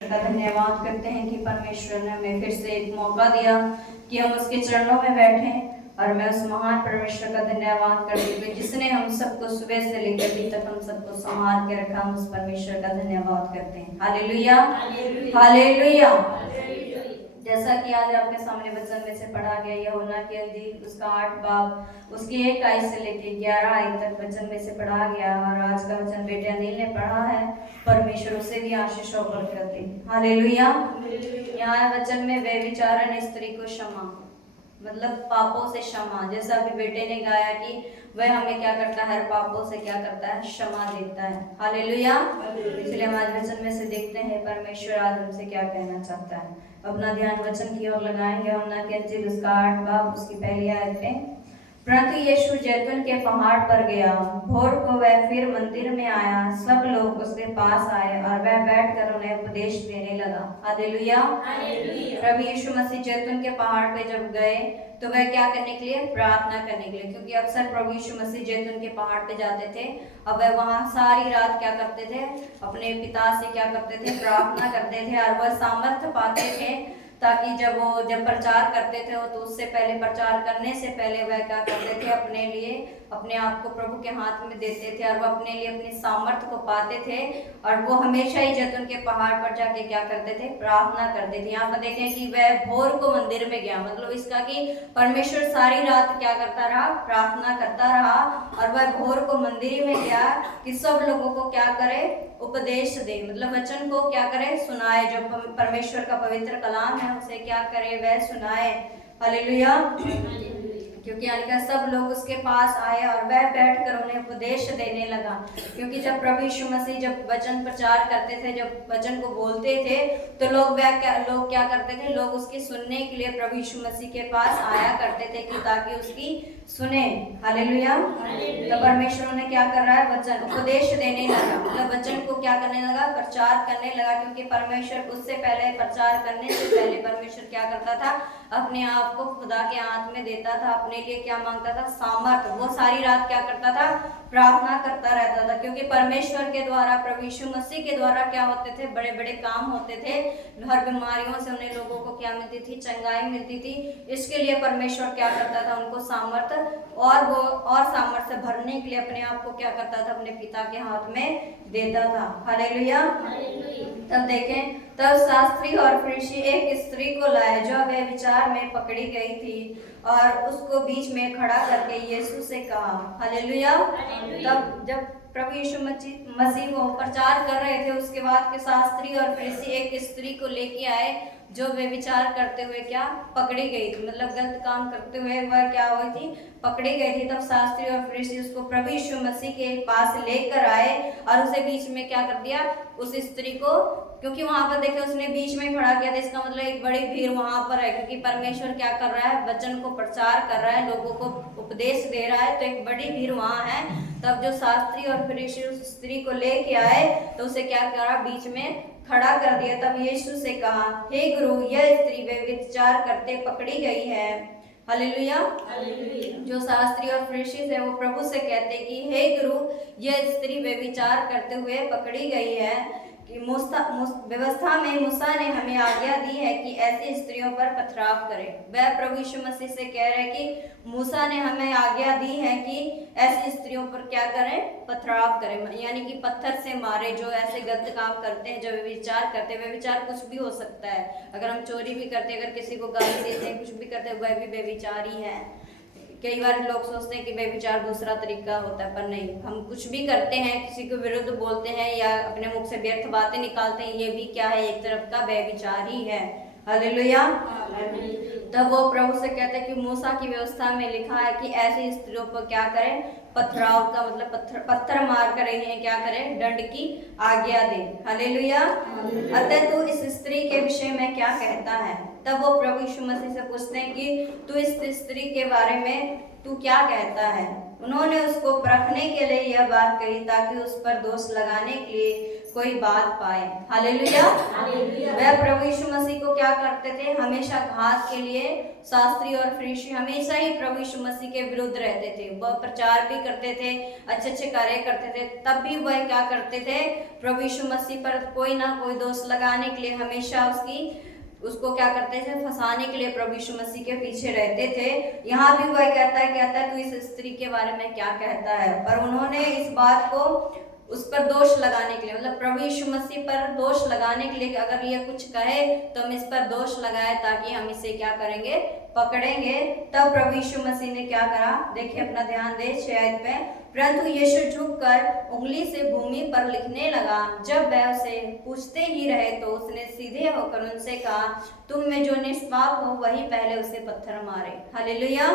का धन्यवाद करते हैं कि परमेश्वर ने हमें फिर से एक मौका दिया कि हम उसके चरणों में बैठें। और मैं उस महान परमेश्वर का धन्यवाद करती हूँ जिसने हम सबको सुबह से लेकर अभी तक हम सबको संभाल के रखा। हम उस परमेश्वर का धन्यवाद करते हैं। Hallelujah, hallelujah. जैसा कि आज आपके सामने वचन में से पढ़ा गया यूहन्ना की अंजील उसका 8 बाब उसकी 1 आयत से लेकर 11 आयत तक वचन में से पढ़ा गया। और आज का वचन बेटे अनिल ने पढ़ा है। परमेश्वर उसे भी आशीष और बरकत दे। हालेलुया। यहाँ वचन में व्यभिचारण स्त्री को क्षमा, मतलब पापों से क्षमा। जैसा अभी बेटे ने गाया कि वह हमें क्या करता है, हर पापों से क्या करता है, क्षमा देता है। हालेलुया। इसलिए हम आज वचन में से देखते हैं परमेश्वर आज हमसे क्या कहना चाहता है। अपना ध्यान वचन की ओर लगाएंगे। यूहन्ना की अंजील उसका 8 बाब उसकी पहली आयत पे। परंतु यीशु जैतून के पहाड़ पर गया। भोर को वह फिर मंदिर में आया। सब लोग उसके पास आए और वह बैठकर उन्हें उपदेश देने लगा। हालेलुया। प्रभु यीशु मसीह जैतून के पहाड़ पे जब गए तो वह क्या करने के लिए, प्रार्थना करने के लिए। क्योंकि अक्सर प्रभु यीशु मसीह जैतून के पहाड़ पे जाते थे। अब वह वहां सारी रात क्या करते थे, अपने पिता से क्या करते थे, प्रार्थना करते थे। और वह सामर्थ्य पाते थे ताकि जब प्रचार करते थे तो उससे पहले, प्रचार करने से पहले वह क्या करते थे, अपने लिए अपने आप को प्रभु के हाथ में देते थे और वह अपने लिए अपनी सामर्थ्य को पाते थे। और वो हमेशा ही जैतून के पहाड़ पर जाके क्या करते थे, प्रार्थना करते थे। यहाँ पर देखें कि वह भोर को मंदिर में गया, मतलब इसका कि परमेश्वर सारी रात क्या करता रहा, प्रार्थना करता रहा। और वह भोर को मंदिर में गया कि सब लोगों को क्या करे, उपदेश दे, मतलब वचन को क्या करे, सुनाए। जो परमेश्वर का पवित्र कलाम है उसे क्या करे, वह सुनाए। हालेलुया। क्योंकि अनका सब लोग उसके पास आए और वह बैठकर उन्हें उपदेश देने लगा। क्योंकि जब प्रभु यीशु मसीह जब वचन प्रचार करते थे, जब वचन को बोलते थे तो लोग क्या करते थे, लोग उसकी सुनने के लिए प्रभु यीशु मसीह के पास आया करते थे कि ताकि उसकी सुने। हालेलुया। तो परमेश्वर ने क्या कर रहा है, वचन उपदेश देने लगा, मतलब वचन को क्या करने लगा, प्रचार करने लगा। क्योंकि परमेश्वर उससे पहले, प्रचार करने से पहले परमेश्वर क्या करता था, अपने आप को खुदा के हाथ में देता था। अपने लिए क्या मांगता था, सामर्थ। वो सारी रात क्या करता था, प्रार्थना करता रहता था। क्योंकि परमेश्वर के द्वारा, प्रभु यीशु मसीह के द्वारा क्या होते थे, बड़े बड़े काम होते थे। हर बीमारियों से उन्हें लोगों को क्या मिलती थी, चंगाई मिलती थी। इसके लिए परमेश्वर क्या करता था, उनको सामर्थ और सामर्थ्य भरने के लिए अपने आप को क्या करता था, अपने पिता के हाथ में देता था। हालेलुया। तब देखें, तब शास्त्री और फरीसी एक स्त्री को लाए जो व्यभिचार में पकड़ी गई थी और उसको बीच में खड़ा करके यीशु से कहा। हालेलुया। तब जब प्रभु यीशु मसीह को प्रचार कर रहे थे, उसके बाद के शास्त्री और फरीसी एक स्त्री को लेके आए जो व्यभिचार करते हुए क्या पकड़ी गई थी, मतलब गलत काम करते हुए वह क्या हुई थी, पकड़ी गई थी। तब शास्त्री और फरीसी उसको प्रभु यीशु मसीह के पास लेकर आए और उसे बीच में क्या कर दिया, उस स्त्री को। क्योंकि वहां पर देखे उसने बीच में खड़ा किया था, इसका मतलब एक बड़ी भीड़ वहां पर है। क्योंकि परमेश्वर क्या कर रहा है, वचन को प्रचार कर रहा है, लोगों को उपदेश दे रहा है, तो एक बड़ी भीड़ वहां है। तब जो शास्त्री और फरीसी उस स्त्री को लेके आए तो उसे क्या करा, बीच में खड़ा कर दिया। तब यीशु से कहा, हे गुरु, यह स्त्री व्यभिचार करते पकड़ी गई है। हालेलुया। जो शास्त्री और फरीसी थे वो प्रभु से कहते कि हे गुरु, यह स्त्री व्यभिचार करते हुए पकड़ी गई है कि व्यवस्था में मूसा ने हमें आज्ञा दी है कि ऐसी स्त्रियों पर पथराव करें। वह प्रभु यीशु मसीह से कह रहे कि मूसा ने हमें आज्ञा दी है कि ऐसी स्त्रियों पर क्या करें, पथराव करें, यानी कि पत्थर से मारे जो ऐसे गलत काम करते हैं, जो व्यभिचार करते हैं। व्यभिचार कुछ भी हो सकता है, अगर हम चोरी भी करते हैं, अगर किसी को गाली देते हैं, कुछ भी करते हैं, वह भी व्यभिचार ही है। कई बार लोग सोचते हैं कि व्यभिचार दूसरा तरीका होता है, पर नहीं। हम कुछ भी करते हैं, किसी को विरुद्ध बोलते हैं या अपने मुख से व्यर्थ बातें निकालते हैं, ये भी क्या है, एक तरफ का व्यभिचार ही है। हालेलुया। तब वो प्रभु से कहते हैं कि मूसा की व्यवस्था में लिखा है कि ऐसी स्त्रियों पर क्या करें, पथराव का मतलब पत्थर मार कर इन्हें क्या करें, दंड की आज्ञा दे। हालेलुया। अतः तू इस स्त्री के विषय में क्या कहता है। तब वो प्रभु यीशु मसीह से पूछते हैं कि तू इस स्त्री के बारे में तू क्या कहता है। उन्होंने उसको परखने के लिए यह बात कही ताकि उस पर दोष लगाने के लिए कोई बात पाए। हालेलुया। वह प्रभु यीशु मसीह को क्या करते थे, हमेशा घात के लिए शास्त्री और फरीसी हमेशा ही प्रभु यीशु मसीह के विरुद्ध रहते थे। वह प्रचार भी करते थे, अच्छे अच्छे कार्य करते थे, तब भी वह क्या करते थे, प्रभु यीशु मसीह पर कोई ना कोई दोष लगाने के लिए हमेशा उसको क्या करते थे, फंसाने के लिए प्रभु यीशु मसीह के पीछे रहते थे। यहाँ भी वह कहता है तू इस स्त्री के बारे में क्या कहता है, पर उन्होंने इस बात को उस पर दोष लगाने के लिए, मतलब प्रभु यीशु मसीह पर दोष लगाने के लिए कि अगर ये कुछ कहे तो हम इस पर दोष लगाए ताकि हम इसे क्या करेंगे, पकड़ेंगे। तब प्रभु यीशु मसीह ने क्या करा, देखिए अपना ध्यान दे 6 आयत पे। परंतु यीशु झुककर उंगली से भूमि पर लिखने लगा। जब वह उसे पूछते ही रहे तो उसने सीधे होकर उनसे कहा, तुम में जो निष्पाप हो वही पहले उसे पत्थर मारे। हालेलुया।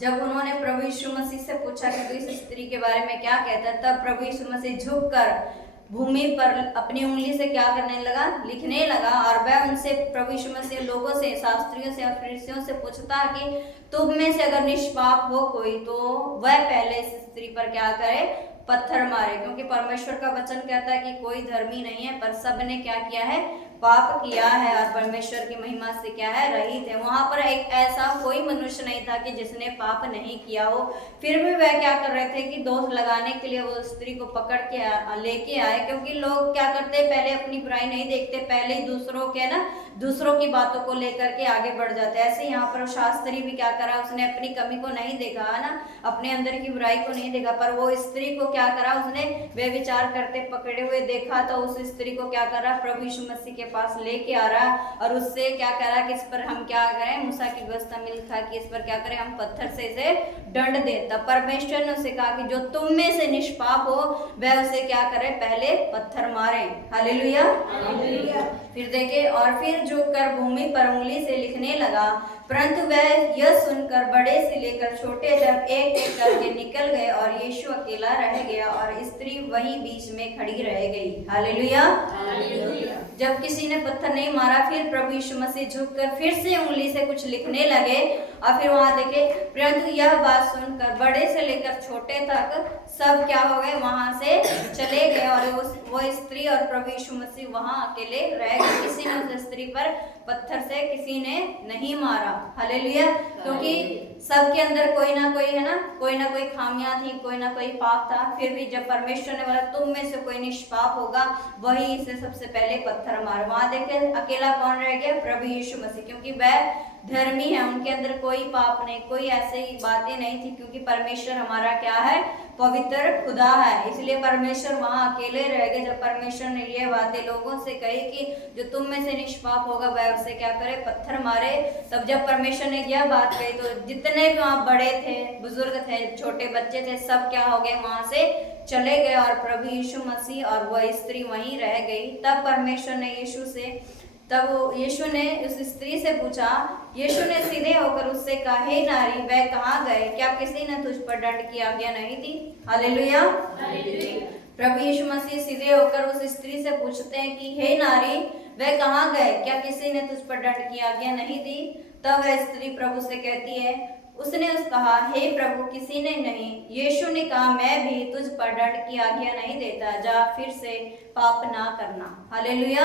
जब उन्होंने प्रभु यीशु मसीह से पूछा कि तू इस स्त्री के बारे में क्या कहता है, तब प्रभु यीशु मसीह झुककर भूमि पर अपनी उंगली से क्या करने लगा, लिखने लगा। और वह उनसे, प्रभु यीशु मसीह लोगों से, शास्त्रियों से और फरीसियों से पूछता कि तुम में से अगर निष्पाप हो कोई तो वह पहले इस स्त्री पर क्या करे, पत्थर मारे। क्योंकि परमेश्वर का वचन कहता है कि कोई धर्मी नहीं है, पर सब ने क्या किया है, पाप किया है और परमेश्वर की महिमा से क्या है, रहित है। वहां पर एक ऐसा कोई मनुष्य नहीं था कि जिसने पाप नहीं किया हो। फिर भी वह क्या कर रहे थे कि दोष लगाने के लिए वो स्त्री को पकड़ के लेके आए। क्योंकि लोग क्या करते, पहले अपनी बुराई नहीं देखते, पहले ही दूसरों की बातों को लेकर के आगे बढ़ जाते। ऐसे यहाँ पर शास्त्री भी क्या करा, उसने अपनी कमी को नहीं देखा, है ना, अपने अंदर की बुराई को नहीं देखा, पर वो स्त्री को क्या करा, उसने वे विचार करते पकड़े हुए देखा। तो उस स्त्री को क्या करा, प्रभु यीशु मसीह के पास लेके आ रहा और उससे क्या करा कि इस पर हम क्या करें, मूसा की व्यवस्था में लिखा कि इस पर क्या करें, हम पत्थर से इसे दंड दें। तब परमेश्वर ने उसे कहा कि जो तुम में से निष्पाप हो वह उसे क्या करे, पहले पत्थर मारे। हालेलुया। फिर देखे, और फिर झुककर भूमि पर उंगली से लिखने लगा। परंतु वह यह सुनकर बड़े से लेकर छोटे जब एक एक करके निकल गए और यीशु अकेला रह गया और स्त्री वहीं बीच में खड़ी रह गई। हालेलुया। जब किसी ने पत्थर नहीं मारा, फिर प्रभु यीशु मसीह झुककर फिर से उंगली से कुछ लिखने लगे। और फिर वहां देखे, परंतु यह बात सुनकर बड़े से लेकर छोटे तक सब क्या हो गए, वहां से चले गए और वो स्त्री और प्रभु यीशु मसीह वहां अकेले रह गए। किसी ने उस स्त्री पर पत्थर से किसी ने नहीं मारा। हालेलुया। क्योंकि सबके अंदर कोई ना कोई, है ना, कोई ना कोई खामियां थी, कोई ना कोई पाप था। फिर भी जब परमेश्वर ने बोला तुम में से कोई निष्पाप होगा वही इसे सबसे पहले पत्थर मार, वहां देखे अकेला कौन रह गया, प्रभु यीशु मसीह। क्योंकि वह धर्मी है, उनके अंदर कोई पाप नहीं, कोई ऐसे ही बातें नहीं थी। क्योंकि परमेश्वर हमारा क्या है, पवित्र खुदा है, इसलिए परमेश्वर वहां अकेले रह गए। जब परमेश्वर ने ये बातें लोगों से कही कि जो तुम में से निष्पाप होगा वह उसे क्या करे, पत्थर मारे। तब जब परमेश्वर ने यह बात कही तो जितने भी वहां बड़े थे, बुजुर्ग थे, छोटे बच्चे थे, सब क्या हो गए, वहां से चले गए और प्रभु यीशु मसीह और वह स्त्री वहीं रह गई। तब परमेश्वर ने यीशु ने उस स्त्री से पूछा। यीशु ने सीधे होकर उससे कहा, हे नारी, वह कहाँ गए, क्या किसी ने तुझ पर दंड की आज्ञा नहीं दी। हालेलुया। प्रभु यीशु मसीह सीधे होकर उस स्त्री से पूछते हैं कि हे नारी, वह कहाँ गए, क्या किसी ने तुझ पर दंड की आज्ञा नहीं दी। तब वह स्त्री प्रभु से कहती है, उसने कहा, हे प्रभु, किसी ने नहीं। यीशु ने कहा, मैं भी तुझ पर दंड की आज्ञा नहीं देता, जा फिर से पाप ना करना। हालेलुया।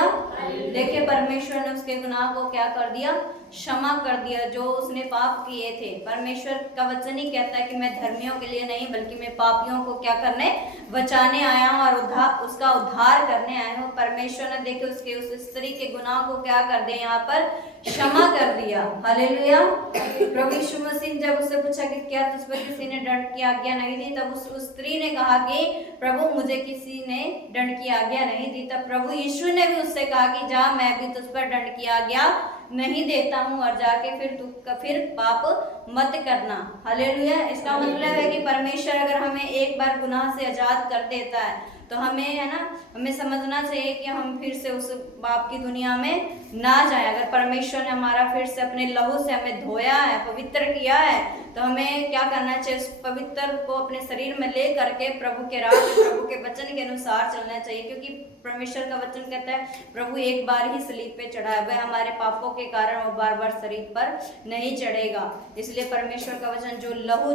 देखिए परमेश्वर ने उसके गुनाह को क्या कर दिया, क्षमा कर दिया, जो उसने पाप किए थे। परमेश्वर का वचन ही कहता है कि मैं धर्मियों के लिए नहीं बल्कि मैं पापियों को क्या करने, बचाने आया हूँ और उसका उद्धार करने आया हूँ। परमेश्वर ने देखे उस स्त्री के गुनाह को क्या कर दिया, यहाँ पर क्षमा कर दिया। हालेलुया। प्रभु यीशु मसीह जब उससे पूछा कि क्या तुझ पर किसी ने दंड की आज्ञा नहीं दी, तब उस स्त्री ने कहा कि प्रभु, मुझे किसी ने दंड की आज्ञा नहीं दी। तब प्रभु यीशु ने भी उससे कहा कि जा, मैं भी तुझ पर दंड की आज्ञा नहीं देता हूँ और जाके फिर पाप मत करना। हालेलुया। इसका मतलब है कि परमेश्वर अगर हमें एक बार गुनाह से आजाद कर देता है तो हमें, है ना, हमें समझना चाहिए कि हम फिर से उस पाप की दुनिया में ना जाए। अगर परमेश्वर ने हमारा फिर से अपने लहू से हमें धोया है, पवित्र किया है, तो हमें क्या करना चाहिए, उस पवित्र को अपने शरीर में ले करके प्रभु के राह, प्रभु के वचन के अनुसार चलना चाहिए। क्योंकि परमेश्वर का वचन कहता है प्रभु एक बार ही सलीब पे चढ़ा है, वह हमारे पापों के कारण वो बार बार शरीर पर नहीं चढ़ेगा। इसलिए परमेश्वर का वचन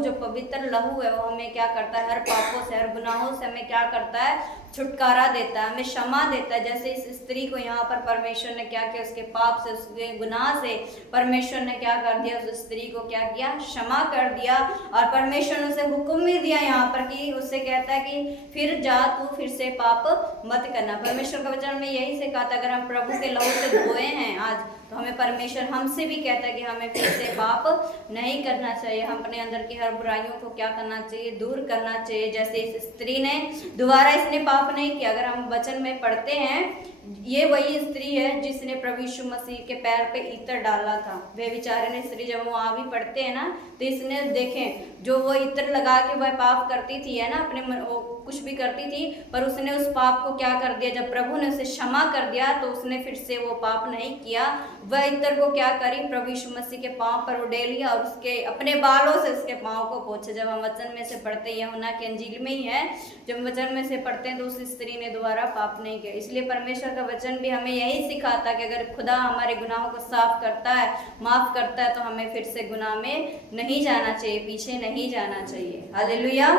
जो पवित्र लहू है वो हमें क्या करता है, हर पापों से, हर गुनाहों से हमें क्या करता है, छुटकारा देता है, हमें क्षमा देता है। जैसे इस स्त्री को यहाँ पर परमेश्वर ने क्या किया, उसके पाप से, उसके गुनाह से परमेश्वर ने क्या कर दिया, उस स्त्री को क्या किया, क्षमा कर दिया। और परमेश्वर ने उसे हुक्म भी दिया यहाँ पर कि उससे कहता है कि फिर जा, तू फिर से पाप मत करना। परमेश्वर का वचन में यही सिखाता है, अगर हम प्रभु के लहू से धोए हैं आज, तो हमें परमेश्वर हमसे भी कहता है कि हमें फिर से पाप नहीं करना चाहिए। हम अपने अंदर की हर बुराइयों को क्या करना चाहिए, दूर करना चाहिए। जैसे इस स्त्री ने दोबारा इसने पाप नहीं किया। अगर हम वचन में पढ़ते हैं, ये वही स्त्री है जिसने प्रभु यीशु मसीह के पैर पे इत्र डाला था। वे बेचारे स्त्री, जब वो भी पढ़ते हैं ना, तो इसने देखें जो वो इत्र लगा के वह पाप करती थी, है ना, अपने वो कुछ भी करती थी, पर उसने उस पाप को क्या कर दिया, जब प्रभु ने उसे क्षमा कर दिया तो उसने फिर से वो पाप नहीं किया। वह इत्र को क्या करी, प्रभु यीशु मसीह के पाँव पर वो डे लिया और उसके अपने बालों से उसके पाँव को पोंछे। जब हम वचन में से पढ़ते हैं, यूहन्ना की अंजील में ही है, जब वचन में से पढ़ते हैं तो उस स्त्री ने दोबारा पाप नहीं किया। इसलिए परमेश्वर का वचन भी हमें यही सिखाता है कि अगर खुदा हमारे गुनाहों को साफ करता है, माफ करता है, तो हमें फिर से गुनाह में नहीं जाना चाहिए, पीछे नहीं जाना चाहिए। हालेलुया।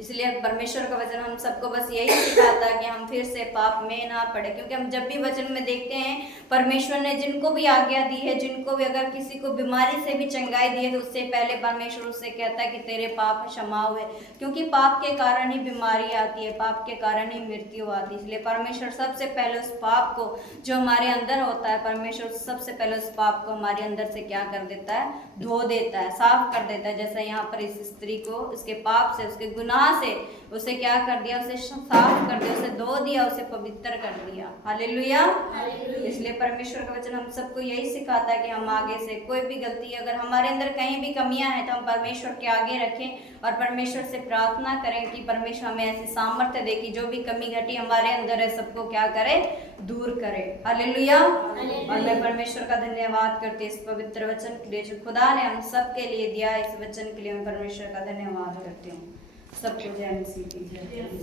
इसलिए परमेश्वर का वचन हम सबको बस यही सिखाता है कि हम फिर से पाप में ना पड़े, क्योंकि हम जब भी वचन में देखते हैं परमेश्वर ने जिनको भी आज्ञा दी है, जिनको भी अगर किसी को बीमारी से भी चंगाई दी है, तो उससे पहले परमेश्वर उससे कहता है कि तेरे पाप क्षमा हुए, क्योंकि पाप के कारण ही बीमारी आती है, पाप के कारण ही मृत्यु आती है। इसलिए परमेश्वर सबसे पहले उस पाप को जो हमारे अंदर होता है, परमेश्वर सबसे पहले उस पाप को हमारे अंदर से क्या कर देता है, धो देता है, साफ कर देता है। जैसा यहाँ पर इस स्त्री को उसके पाप से, उसके गुनाह से उसे क्या कर दिया, उसे साफ कर दिया, उसे धो दिया, उसे पवित्र कर दिया। हालेलुया। इसलिए परमेश्वर का वचन हम सबको यही सिखाता है कि हम आगे से कोई भी गलती, अगर हमारे अंदर कहीं भी कमियां हैं, तो हम परमेश्वर के आगे रखें और परमेश्वर से प्रार्थना करें कि परमेश्वर हमें ऐसी सामर्थ्य दे कि जो भी कमी घटी हमारे अंदर है, सबको क्या करे, दूर करे। हालेलुया। और मैं परमेश्वर का धन्यवाद करती हूँ इस पवित्र वचन के लिए जो खुदा ने हम सबके लिए दिया। इस वचन के लिए मैं परमेश्वर का धन्यवाद करती हूँ। सबको जय मसीह की जय।